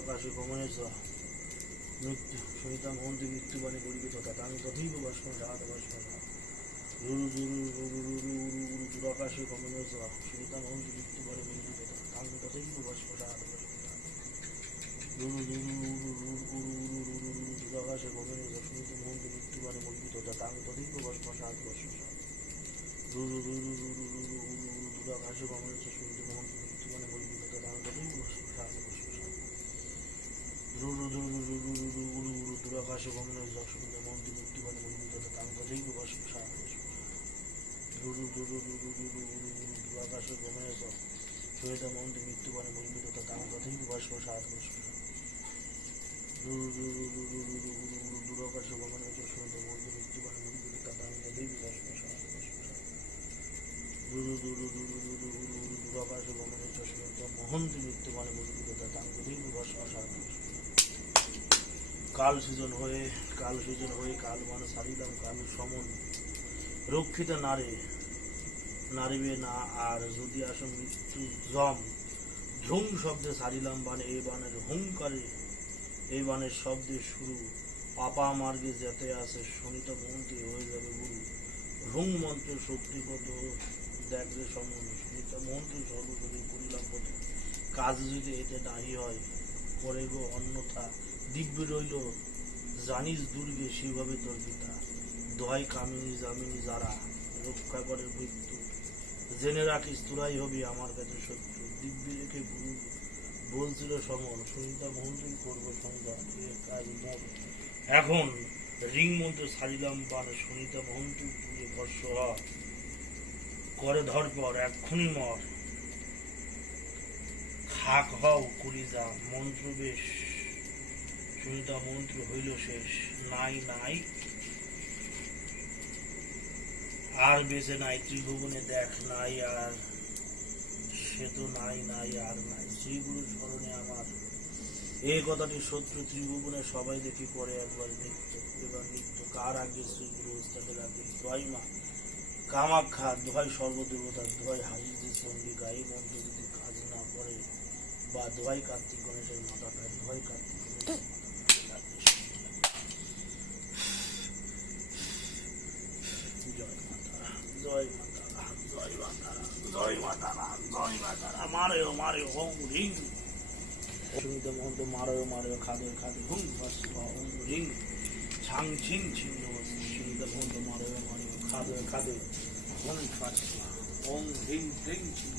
আকাশে গমনেছ মৃত্যু সহিতা মন্ত্রী মৃত্যুবাণী করিবে তথা তামি তথৈব বাষ্প সাহাত বাষ্প রুরু দুরু রুরু রুরু উড়ু উড়ু দুরু আকাশে গমনেছ সহিতা মন্ত্রী মৃত্যুবাণী করিবে তথা তামি তথৈব বাষ্প সাহাত বাষ্প রুরু দুরু উড়ু উড়ু উড়ু উড়ু উড়ু উড়ু দুরু আকাশে গমনেছ সহিতা মন্ত্রী মৃত্যুবাণী করিবে তথা তামি তথৈব বাষ্প সাহাত বাষ্প রুরু রুরু রুরু রুরু উড়ু উড়ু দূরাকাশে গমনের দর্শনীয় মন্দির মূর্তিবাণী মন্দির তাম কথাই বস উড়ু দূরাকাশে গমনের মন্দির তাম কথাই বস সাত সাত মহন্তি মৃত্যুবাণী মন্দির তথা তাম কথাই বস সাত বস কাল সৃজন হয়ে, কাল সৃজন হয়ে, কাল মানে সারিলাম, কাল সমন। রক্ষিত নারে নারিবে না আর যদি আসো মৃত্যু জম। ঝুম শব্দে সারিলাম বানে এই বানের হুঙ্কারে এই বানের শব্দে শুরু। পাপা মার্গে যেতে আসে শনিত মন্ত্রী, হয়ে যাবে গুরু। রুং মন্ত্র শক্তিপদ দেখবে সমন শনিত মন্ত্রী সর্বজনী করিলাম কাজ যদি এতে নাহি হয় করে গো অন্যথা। দিব্য রইল, জানিস দুর্গে সেভাবে তোর পিতা। দোহাই কামিনী জামিনী যারা, রক্ষা করে মৃত্যু। জেনে রাখিস তোরাই হবি আমার কাছে শত্রু। দিব্য রেখে গুরু বলছিল সমর সুনিতা মন্ত্রী করব সন্ধ্যা এখন রিং মন্ত্র সারিলাম পান সুনিতা মন্ত্রী পুড়ে ভর্ষ হ। করে ধরপর এক্ষুনি মর। হও মন্ত্র হইল শেষ। নাই নাই। আর বেঁচে নাই, ত্রিভুবনে দেখ নাই আর সে তো নাই নাই আর নাই। শ্রীগুরু স্মরণে আমার। এই কথাটি সত্য, ত্রিভুবনে সবাই দেখি করে একবার নৃত্য এবার নৃত্য। কার আগে শ্রীগুরু ওস্তাদের আগে দোয়াই মা। কামাখ্যা, দোহাই সর্বদেবতা, দোহাই হাজির যে চন্ডিকা এই মন্ত্র যদি বা দোহাই কার্তিক গণেশের মাথা খায় দোহাই কার্তিক গণেশের মাথা খায়। জয় মাতা জয় মাতা জয় মাতা জয় মাতা জয় মাতা মারে মারে হোম রিং সুমিত মহন্ত মারে মারে খাদে খাদে হুম বাস ওম রিং ছাং ছিং ছিং নমস্তে সুমিত মহন্ত মারে মারে খাদে খাদে হুম বাস ওম রিং রিং ছিং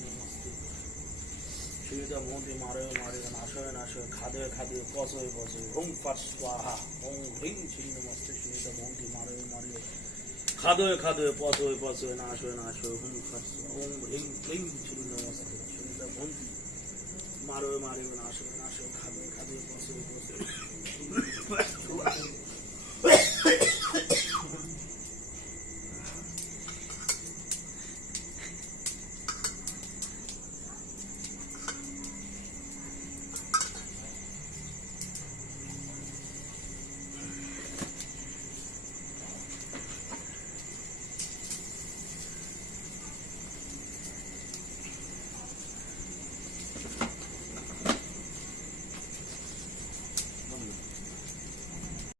নমস্তে সুমিত মারে মারে নাশয় নাশয় খাদে খাদে, পচয় পচয় হুম পাট স্বাহা ওম রিং ছিং নমস্তে সুমিত মহন্ত মারে মারে খাদয় খাদয় পথয় পথয় নাশয় নাশয় নাশ হুম ফাস ওম হ্রিং ক্লিং ছিন্ন মস্তে সুনিতা মন্ত্রী মারে মারে নাশয় নাশয় খাদে খাদে পথয় পথয়